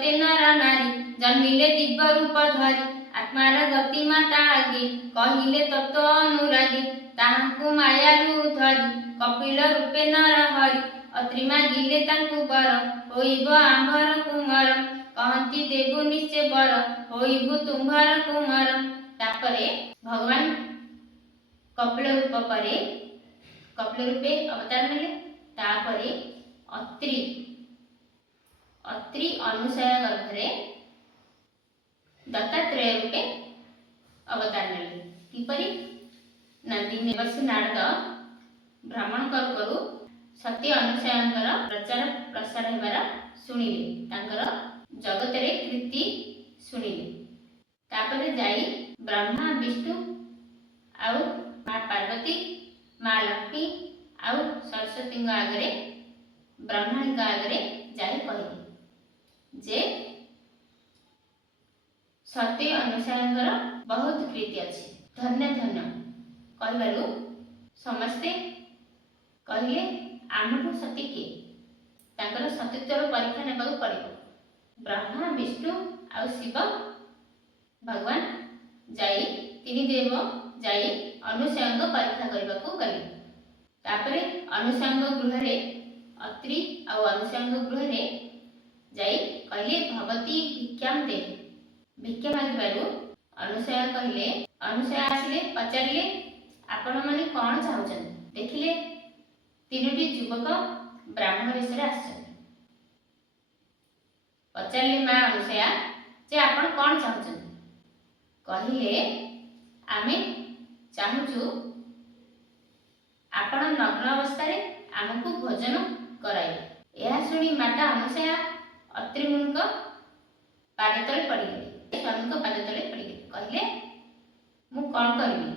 जगते नर नारी जन्मिले दिव्य रूप धरी आत्मार गति माता आगे कहिले तत्व अनुरागी ताहाकु मायारू धरी कपिल रूपे नर हरि अत्रि मागिले तांकु बर होइब आंभर कुमार कहती देबु निश्चय बर होइबु तुम्हार कुमार। तापरे भगवान कपिल रूप परे कपिल रूपे अवतार नेले। तापरे अत्रि अत्रि अनुसया गर्भरे दत्तात्रेय रूपे अवतार नेले। किपरि नंदिनी वर्षी नारद भ्रमण करू करू सत्य अनुसयांकर प्रचार प्रसार हेबार शुणिले तांकर जगतरे कीर्ति शुणिले। तापरे जाई ब्रह्मा विष्णु आउ माँ पार्वती माँ लक्ष्मी आउ सरस्वती आगे ब्रह्मणी आगे जाई कहिले जे सत्य अनुसार बहुत प्रीति अच्छी धन्य धन्य कहू समस्ते कहले आमठू सती किए तांकर सतीत्वर परीक्षा नेबाकू पड़िबो। ब्रह्मा विष्णु आउ शिव भगवान जाई तीन देव जाई अनुसयांग परीक्षा करबाकू गले। तापरे अनुसयांग गृह रे अत्रि आउ अनुसयांग गृह रे जाई कहले भगवती भिक्षाम दे भिक्षा मागिबारु अनुसया कहले अनुसया आसिले पचारिले आपण माने कोन चाहुछन देखिले तीनोटी युवक ब्राह्मण वेशरे आछन पचारिले माँ अनुसया जे आपण कोन चाहुछन कहिले आमे चाहुछु आपण नग्न अवस्था आमको भोजन कराई। यह शुणी माता अनुसया अत्रि मुनिक पाद तले पड़गले स्वामी पाद तले पड़गले कहले मु कौन करबी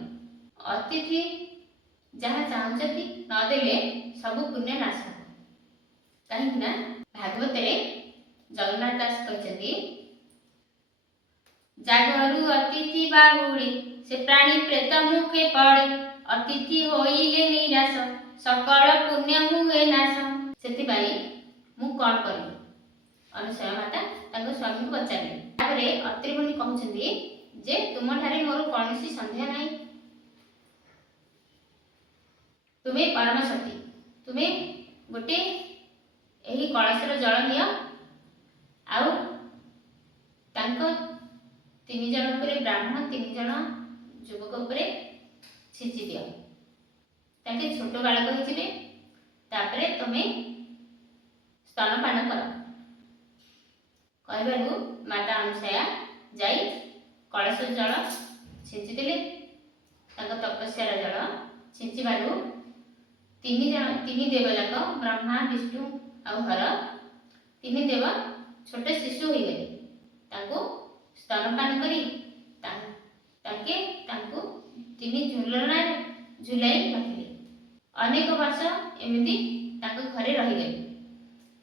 अतिथि जहाँ चाहती नदेले सब पुण्य नाश कहीं भागवत जगन्नाथ दास कहते जागरु अतिथि बाहुड़ी से प्राणी प्रेत मुखे पड़े अतिथि होइले निराश सकल पुण्य हुए नाश सेति बाई मु कौन करी अनुसया माता तांको स्वामी को पचारे। तापरे अत्रि मुनि कहउछन्ती जे तुम ठारे मोर कोनोसी संदेह नाही तुमे परम सती तुमे गोटे एही कलशर जल नियो आउ तांको तीन जन उपरे ब्राह्मण तीन जन युवक उपरे छिंची दियो ताके छोट बालक होइजिबे तापरे तुमे स्तनपान कर कहबारु माता अनुसया जाई कलश जल छिंची देले ताको तपस्यार जल छिंचिबारु तीन देव जाक ब्रह्मा विष्णु आउ हर तीन देव छोट शिशु हो गए ताको स्तनपान करी ताके तांको तीन झुलना झुलाई रखिले। अनेक वर्ष एमती ताको घरे रही गए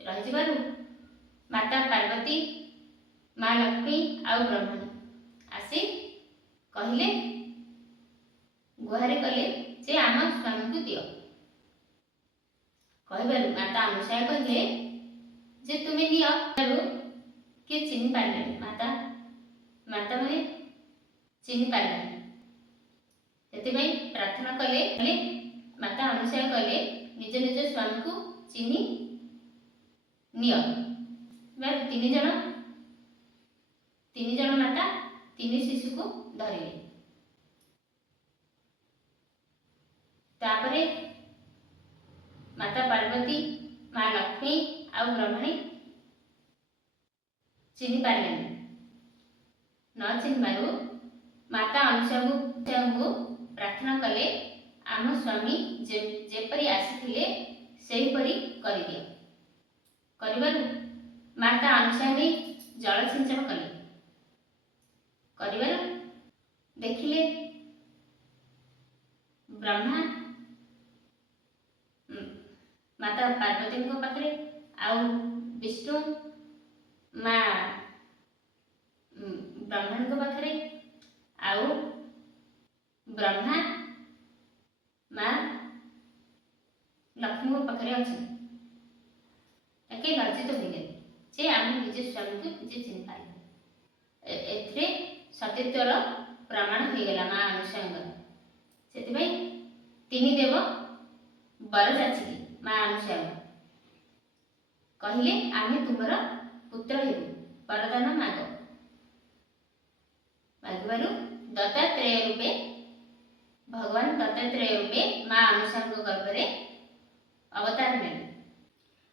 रही माता पार्वती माँ लक्ष्मी आउ ब्रह्मणी आसी कहले गुहारे कले जे आम स्वामी को दियो कहबारु माता अनुसया कहले जे तुमे नियो किए चिन्ह पारे माता माता माने चिन्ह पारे से प्रार्थना कले माता अनुसया कले निज निज स्वामी को चिन्ह नियो तीन जन माता तीन शिशु को धरिले। तापरे माता पार्वती माँ लक्ष्मी आउ ब्रह्मणी चिन्ह पारे न चिन्हबारु माता अनुसया को प्रार्थना कले आम स्वामी जेपरी आसीथिले सेहीपरी करि दियो करिबारु माता अनुसया ने जल सिंचन कले करिबारु देखिले ब्रह्मा माता पार्वती को पाखरे आउ विष्णु माँ ब्रह्मण को पाखरे आउ ब्रह्मा माँ लक्ष्मी को पाखरे अच्छे लज्जित हो गए जे आम निज स्वामी को ନିଜେ ଚିହ୍ନି ପାରିଲେ। ଏଥିରେ ସତୀତ୍ୱର ପ୍ରମାଣ ହୋଇଗଲା ମା ଅନୁସୂୟାଙ୍କର। ସେଥିପାଇଁ ତିନି ଦେବ ବର ଯାଚିଲେ ମା ଅନୁସୂୟାଙ୍କୁ, କହିଲେ ଆମେ ତୁମର ପୁତ୍ର ହେବୁ, ବରଦାନ ମାଗ। ମାଗିବାରୁ ଦତ୍ତାତ୍ରେୟ ରୂପେ ଭଗବାନ ଦତ୍ତାତ୍ରେୟ ରୂପେ ମା ଅନୁସୂୟାଙ୍କ ଗର୍ଭରେ ଅବତାର ନେଲେ।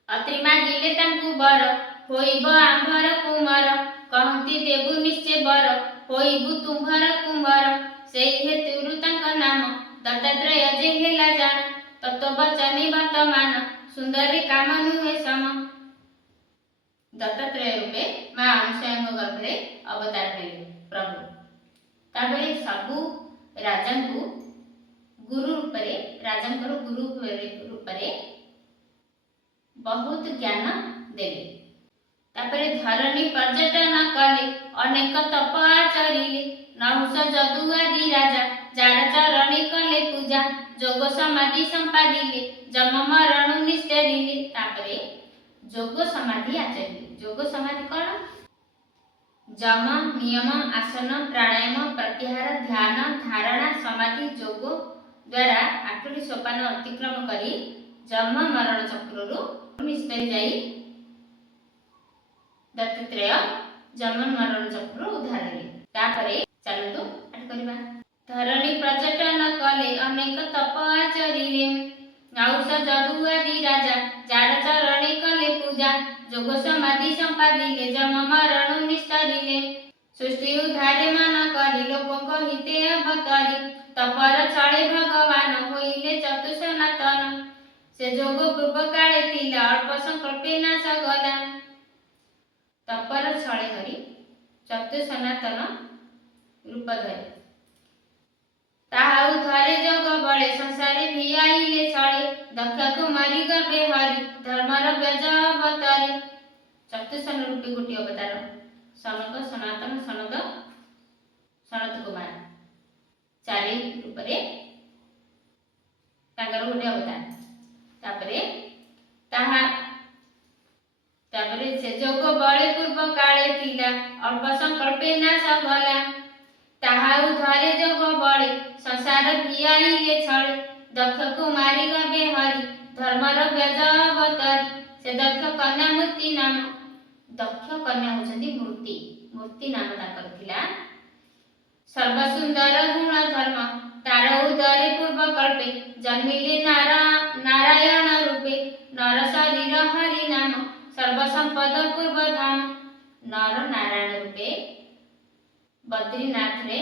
ଅତ୍ରି ମାଗିଲେ ତାଙ୍କୁ ବର, ହୋଇବ ଆମ୍ଭର କୁମର, କହନ୍ତି ଦେବୁ ନିଶ୍ଚେ ବର, ହୋଇବୁ ତୁମ୍ଭର କୁମ୍ଭର। ସେଇ ହେତୁରୁ ତାଙ୍କ ନାମ ଦତ୍ତାତ୍ରେୟ ଯେ ହେଲା ଜାଣ, ତତ୍ତ୍ୱବଚନେ ବର୍ତ୍ତମାନ ସୁନ୍ଦରୀ କାମ ନୁହେଁ ସମ। ଦତ୍ତାତ୍ରେୟ ରୂପେ ମା ଅନୁସୂୟାଙ୍କ ଗର୍ଭରେ ଅବତାର ନେଲେ ପ୍ରଭୁ। ତାପରେ ସବୁ ରାଜାଙ୍କୁ ଗୁରୁ ରୂପରେ, ରାଜାଙ୍କର ଗୁରୁ ରୂପରେ ବହୁତ ଜ୍ଞାନ ଦେଲେ। ତାପରେ ଧରଣୀ ପର୍ଯ୍ୟଟନ କଲେ, ଅନେକ ତପ ଆଚରିଲେ, ନହୁଷ ଯଦୁ ଆଦି ରାଜା, ଯାର ଚରଣୀ କଲେ ପୂଜା, ଯୋଗ ସମାଧି ସମ୍ପାଦିଲେ, ଜମ ମରଣ ନିସ୍ତରିଲେ। ତାପରେ ଯୋଗ ସମାଧି ଆଚରିଲେ। ଯୋଗ ସମାଧି କଣ? ଯମ, ନିୟମ, ଆସନ, ପ୍ରାଣାୟାମ, ପ୍ରତ୍ୟାହାର, ଧ୍ୟାନ, ଧାରଣା, ସମାଧି, ଯୋଗ ଦ୍ୱାରା 8ଟି ସୋପାନ ଅତିକ୍ରମ କରି ଜନ୍ମ ମରଣ ଚକ୍ରରୁ ନିସ୍ତରି ଯାଇ ଦତ୍ତାତ୍ରେୟ ଜନ୍ମ ମରଣ ଚକ୍ରରୁ ଉଦ୍ଧାର ହେଲେ। ତାପରେ ଚାଲନ୍ତୁ ପାଠ କରିବା। ଧରଣୀ ପର୍ଯ୍ୟଟନ କଲେ, ଅନେକ ତପ ଆଚରିଲେ, ନହୁଷ ଯଦୁ ଆଦି ରାଜା, ଯାର ଚରଣୀ କଲେ ପୂଜା, ଯୋଗ ସମାଧି ସମ୍ପାଦିଲେ, ଜନ୍ମ ମରଣ ନିସ୍ତରିଲେ। ସୃଷ୍ଟି ଉଦ୍ଧାରେ ମନ କରି, ଲୋକଙ୍କ ହିତେ ଅବତରି, ତପର ଛଳେ ଭଗବାନ ହୋଇଲେ ଚତୁ ସନାତନ। ସେ ଯୋଗ ପୂର୍ବ କାଳେ ଥିଲା, ଅଳ୍ପ ସଂକଳ୍ପେ ନାଶ ଗଲା। ତପର ଛଳେ ହରି ଚତୁ ସନାତନ ରୂପ ଧରି, ତାହା ଉଦ୍ଧାରେ ଯୋଗ ବଳେ, ସଂସାରେ ଭିଆଇଲେ ଛଳେ। ଦକ୍ଷ କୁମାରୀ ଗର୍ଭେ ହରି, ଧର୍ମର ବ୍ୟଜ ଅବତାରି। ଚତୁସନ ରୂପୀ ଗୋଟିଏ ଅବତାର, ସନକ, ସନାତନ, ସନଦ, ସନତ କୁମାର, 4 ରୂପରେ ତାଙ୍କର ଗୋଟିଏ ଅବତାର। ତାପରେ ସେ ଯୋଗ ବଳେ ପୂର୍ବ କାଳେ ଥିଲା, ଅଳ୍ପ ସଂକଳ୍ପେ ନାଶ ଗଲା। ତାହା ଉଦ୍ଧାରେ ଯୋଗ ବଳେ, ସଂସାର ଭିଆଇଲେ ଛଳେ। ଦକ୍ଷ କୁମାରୀ ଗର୍ଭେ ହରି, ଧର୍ମର ବ୍ୟଜ ଅବତାରି। ସେ ଦକ୍ଷ କନ୍ୟା ମୂର୍ତ୍ତି ନାମ, ଦକ୍ଷ କନ୍ୟା ହେଉଛନ୍ତି ମୂର୍ତ୍ତି, ମୂର୍ତ୍ତି ନାମ ତାଙ୍କର ଥିଲା। ସର୍ବ ସୁନ୍ଦର ଗୁଣ ଧର୍ମ, ତାର ଉଦରେ ପୂର୍ବ କଳ୍ପେ, ଜନ୍ମିଲେ ନାରାୟଣ ରୂପେ। ନର ଶରୀର ହରି ନାମ, ସର୍ବ ସମ୍ପଦ ପୂର୍ବ ଧାମ। ନର ନାରାୟଣ ରୂପେ ବଦ୍ରୀନାଥରେ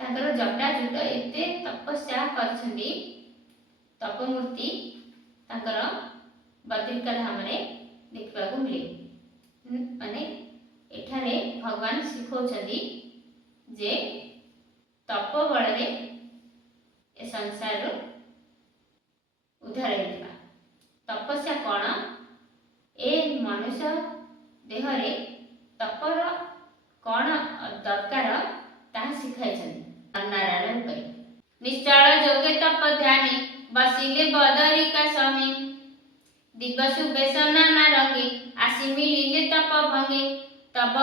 ତାଙ୍କର ଜଟା ଜୁଟ ଏତେ ତପସ୍ୟା କରିଛନ୍ତି, ତପମୂର୍ତ୍ତି ତାଙ୍କର ବଦ୍ରିକା ଧାମରେ ଦେଖିବାକୁ ମିଳେ। ମାନେ ଏଠାରେ ଭଗବାନ ଶିଖଉଛନ୍ତି ଯେ ତପ ବଳରେ ଏ ସଂସାରରୁ ଉଦ୍ଧାର ହେଇଯିବା। ତପସ୍ୟା କଣ? ଏ ମନୁଷ୍ୟ ଦେହରେ ତପର କଣ ଦରକାର ତାହା ଶିଖାଇଛନ୍ତି ନାରାୟଣ ରୂପରେ। ନିଶ୍ଚଳ ଯୋଗେ ତପ ଧ୍ୟାନେ, ବସିଲେ ବଦରିକା ସମେ। ଦିବସୁ ବେଶ ନାନା ରଙ୍ଗେ, ଆସି ମିଳିଲେ ତପ ଭଙ୍ଗେ। ତବ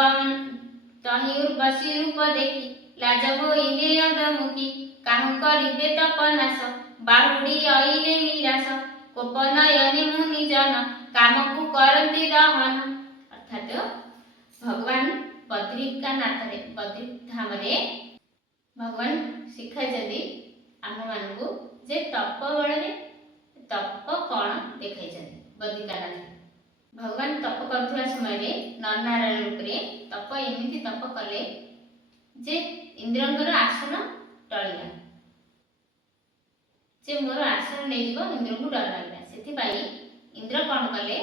ତହିଁ ଉର୍ବଶୀ ରୂପ ଦେଖି, ଲାଜ ବୋଇଲେ ଅଧମୁଖୀ। କାହୁ କରିବେ ତପ ନାଶ, ବାହୁଡ଼ି ଅଇଲେ ନିରାଶ। କୋପ ନୟନେ ମୁନି ଜନ, କାମକୁ କରନ୍ତି ଦହନ। ଅର୍ଥାତ ଭଗବାନ ବଦ୍ରିକାନାଥରେ, ବଦ୍ରିଧାମରେ ଭଗବାନ ଶିଖାଇଛନ୍ତି ଆମମାନଙ୍କୁ ଯେ ତପ ବଳରେ ତପ କଣ ଦେଖାଇଛନ୍ତି। ବଦ୍ରିକାନାଥ ଭଗବାନ ତପ କରୁଥିବା ସମୟରେ ନରନାରାୟଣ ରୂପରେ ତପ ଏମିତି ତପ କଲେ ଯେ ଇନ୍ଦ୍ରଙ୍କର ଆସନ ଟଳିଲା। ଯେ ମୋର ଆସନ ନେଇଯିବ, ଇନ୍ଦ୍ରଙ୍କୁ ଡର ଲାଗିଲା। ସେଥିପାଇଁ ଇନ୍ଦ୍ର କଣ କଲେ?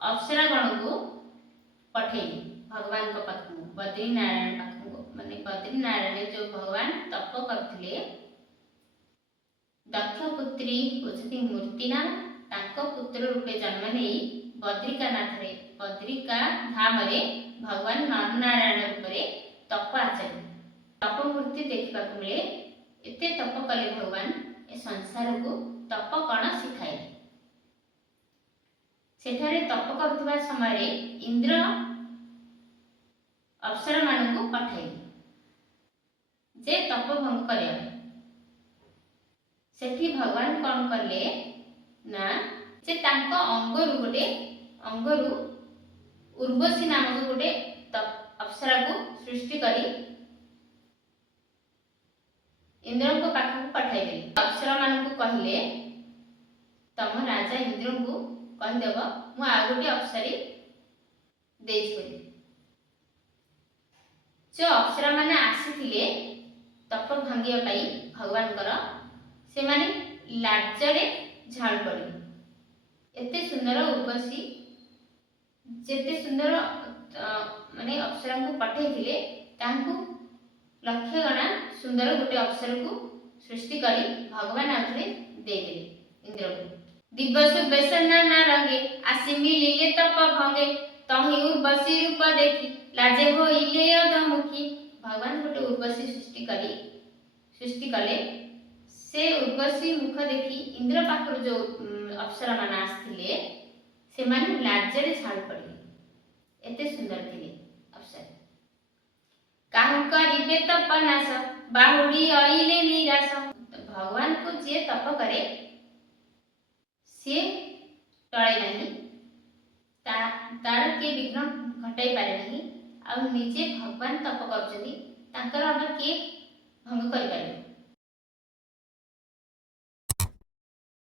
ଅପ୍ସରା ଗଣକୁ ପଠେଇଲେ ଭଗବାନଙ୍କ ପାଖକୁ, ବଦ୍ରିନାରାୟଣ ପାଖକୁ। ମାନେ ବଦ୍ରିନାରାୟଣ ଯୋଉ ଭଗବାନ ତପ କରୁଥିଲେ, ଦକ୍ଷ ପୁତ୍ରୀ ହେଉଛନ୍ତି ମୂର୍ତ୍ତି ନାମ। ତାଙ୍କ ପୁତ୍ର ରୂପେ ଜନ୍ମ ନେଇ ବଦ୍ରିକାନାଥରେ, ବଦ୍ରିକା ଧାମରେ ଭଗବାନ ନରନାରାୟଣ ରୂପରେ ତପ ଆଚରିଲେ। ତପ ମୂର୍ତ୍ତି ଦେଖିବାକୁ ମିଳେ। ଏତେ ତପ କଲେ ଭଗବାନ ଏ ସଂସାରକୁ ତପ କଣ ଶିଖାଇଲେ। ସେଠାରେ ତପ କରୁଥିବା ସମୟରେ ଇନ୍ଦ୍ର ଅପ୍ସରାମାନଙ୍କୁ ପଠାଇଲେ ଯେ ତପ ଭଙ୍ଗ କରିବା ପାଇଁ। ସେଠି ଭଗବାନ କ'ଣ କଲେ ନା ଯେ ତାଙ୍କ ଅଙ୍ଗରୁ ଉର୍ବଶୀ ନାମକ ଗୋଟେ ଅପ୍ସରାକୁ ସୃଷ୍ଟି କରି ଇନ୍ଦ୍ରଙ୍କ ପାଖକୁ ପଠାଇଦେଲେ। ଅପ୍ସରାମାନଙ୍କୁ କହିଲେ ତମ ରାଜା ଇନ୍ଦ୍ରଙ୍କୁ କହିଦେବ ମୁଁ ଆଉ ଗୋଟେ ଅପ୍ସରୀ ଦେଇଛି ବୋଲି। ଯେଉଁ ଅପ୍ସରାମାନେ ଆସିଥିଲେ ତପ ଭାଙ୍ଗିବା ପାଇଁ ଭଗବାନଙ୍କର, ସେମାନେ ଲାଜରେ ଝାଳ ପଡ଼ିଲେ। ଏତେ ସୁନ୍ଦର ଉର୍ବଶୀ, ଯେତେ ସୁନ୍ଦର ମାନେ ଅପ୍ସରାଙ୍କୁ ପଠାଇଥିଲେ, ତାଙ୍କୁ ଲକ୍ଷ ଗଣା ସୁନ୍ଦର ଗୋଟେ ଅପ୍ସରାକୁ ସୃଷ୍ଟି କରି ଭଗବାନ ଆଉଥରେ ଦେଇଦେଲେ ଇନ୍ଦ୍ରକୁ। ଦିବସ ବେଶ ନାନା ରଙ୍ଗେ ଆସି ମିଳିଲେ ତପ ଭଙ୍ଗେ, ତହିଁ ଉର୍ବଶୀ ରୂପ ଦେଖି ଲାଜେ ହୋଇଲେ ଅଧମୁଖୀ। ଭଗବାନ ଗୋଟେ ଉର୍ବଶୀ ସୃଷ୍ଟି କଲେ। ସେ ଉର୍ବଶୀ ମୁଖ ଦେଖି ଇନ୍ଦ୍ର ପାଖରୁ ଯେଉଁ ଅପ୍ସରାମାନେ ଆସିଥିଲେ ସେମାନେ ଲାଜରେ ଝାଳ ପଡ଼ିଲେ। ଏତେ ସୁନ୍ଦର ଥିଲେ ଅପ୍ସରା। କାହୁ କରିବେ ତପନାଶ ବାହୁଡ଼ି ଅଇଲେ ନିରାଶ। ଭଗବାନଙ୍କୁ ଯିଏ ତପ କରେ ସିଏ ଟଳେ ନାହିଁ, ତାର କିଏ ବିଘ୍ନ ଘଟାଇ ପାରେ ନାହିଁ। ଆଉ ନିଜେ ଭଗବାନ ତପ କରୁଛନ୍ତି, ତାଙ୍କର ଆবার କିଏ ଭଙ୍ଗ କରିପାରିବେ?